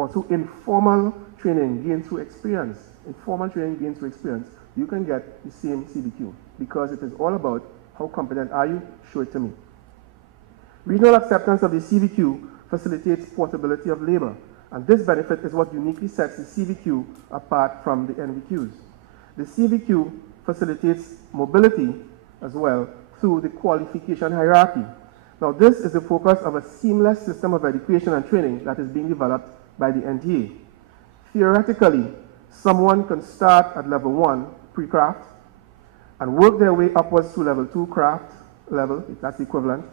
or through informal training gained through experience, you can get the same CVQ, because it is all about how competent are you, show it to me. Regional acceptance of the CVQ facilitates portability of labor, and this benefit is what uniquely sets the CVQ apart from the NVQs. The CVQ facilitates mobility as well through the qualification hierarchy. Now, this is the focus of a seamless system of education and training that is being developed by the NTA. Theoretically, someone can start at level 1, pre-craft, and work their way upwards to level 2 craft level, if that's the equivalent,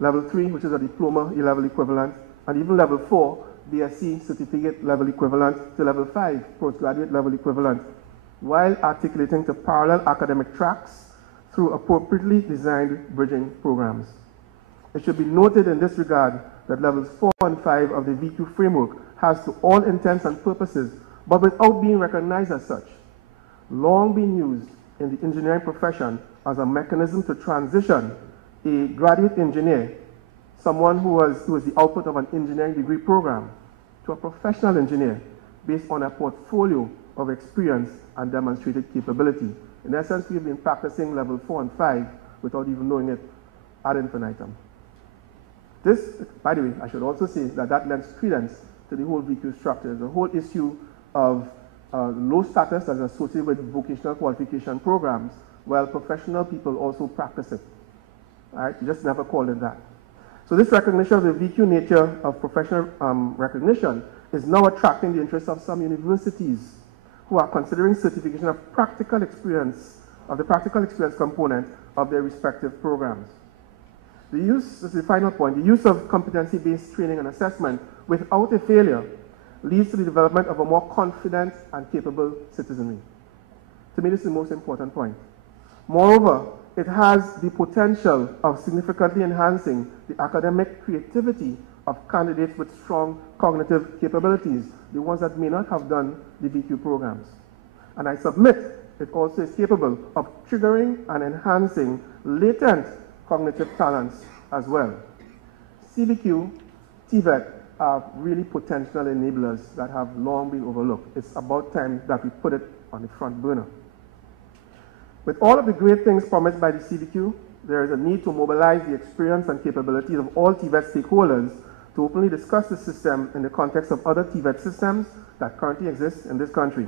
level 3, which is a diploma level equivalent, and even level 4, BSc certificate level equivalent, to level 5, postgraduate level equivalent, while articulating to parallel academic tracks through appropriately designed bridging programs. It should be noted in this regard that levels 4 and 5 of the VQ framework has, to all intents and purposes, but without being recognized as such, long been used in the engineering profession as a mechanism to transition a graduate engineer, someone who was the output of an engineering degree program, to a professional engineer based on a portfolio of experience and demonstrated capability. In essence, we've been practicing level 4 and 5 without even knowing it ad infinitum. This, by the way, I should also say that lends credence to the whole VQ structure. The whole issue of low status as associated with vocational qualification programs, while professional people also practice it. All right? You just never call it that. So this recognition of the VQ nature of professional recognition is now attracting the interest of some universities who are considering certification of practical experience, of the practical experience component of their respective programs. The use, this is the final point, the use of competency-based training and assessment without a failure leads to the development of a more confident and capable citizenry. To me, this is the most important point. Moreover, it has the potential of significantly enhancing the academic creativity of candidates with strong cognitive capabilities, the ones that may not have done the VQ programs. And I submit it also is capable of triggering and enhancing latent cognitive talents as well. CVQ, TVET are really potential enablers that have long been overlooked. It's about time that we put it on the front burner. With all of the great things promised by the CVQ, there is a need to mobilize the experience and capabilities of all TVET stakeholders to openly discuss the system in the context of other TVET systems that currently exist in this country,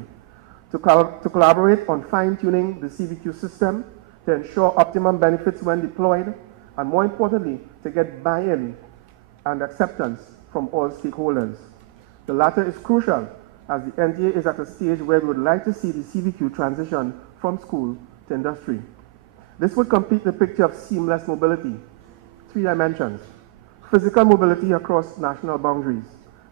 to collaborate on fine-tuning the CVQ system, to ensure optimum benefits when deployed, and more importantly, to get buy-in and acceptance from all stakeholders. The latter is crucial, as the NTA is at a stage where we would like to see the CVQ transition from school to industry. This would complete the picture of seamless mobility. 3 dimensions: physical mobility across national boundaries,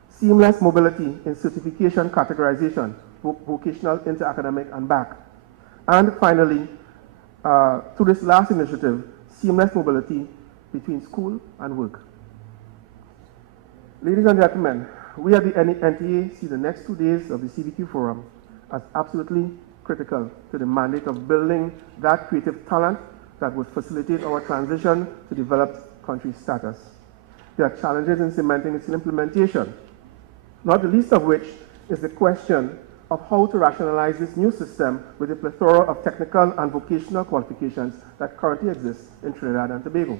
seamless mobility in certification categorization, vocational into academic and back, and finally, through this last initiative, seamless mobility between school and work. Ladies and gentlemen, we at the NTA see the next 2 days of the CVQ Forum as absolutely critical to the mandate of building that creative talent that would facilitate our transition to developed country status. There are challenges in cementing its implementation, not the least of which is the question of how to rationalize this new system with a plethora of technical and vocational qualifications that currently exist in Trinidad and Tobago.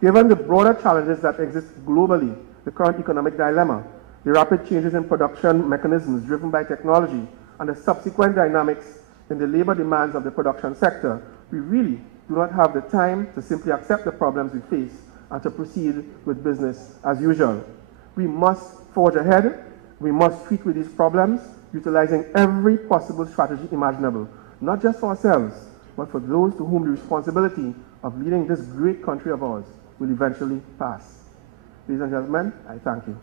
Given the broader challenges that exist globally, the current economic dilemma, the rapid changes in production mechanisms driven by technology, and the subsequent dynamics in the labor demands of the production sector, we really do not have the time to simply accept the problems we face and to proceed with business as usual. We must forge ahead. We must treat with these problems, utilizing every possible strategy imaginable, not just for ourselves, but for those to whom the responsibility of leading this great country of ours will eventually pass. Ladies and gentlemen, I thank you.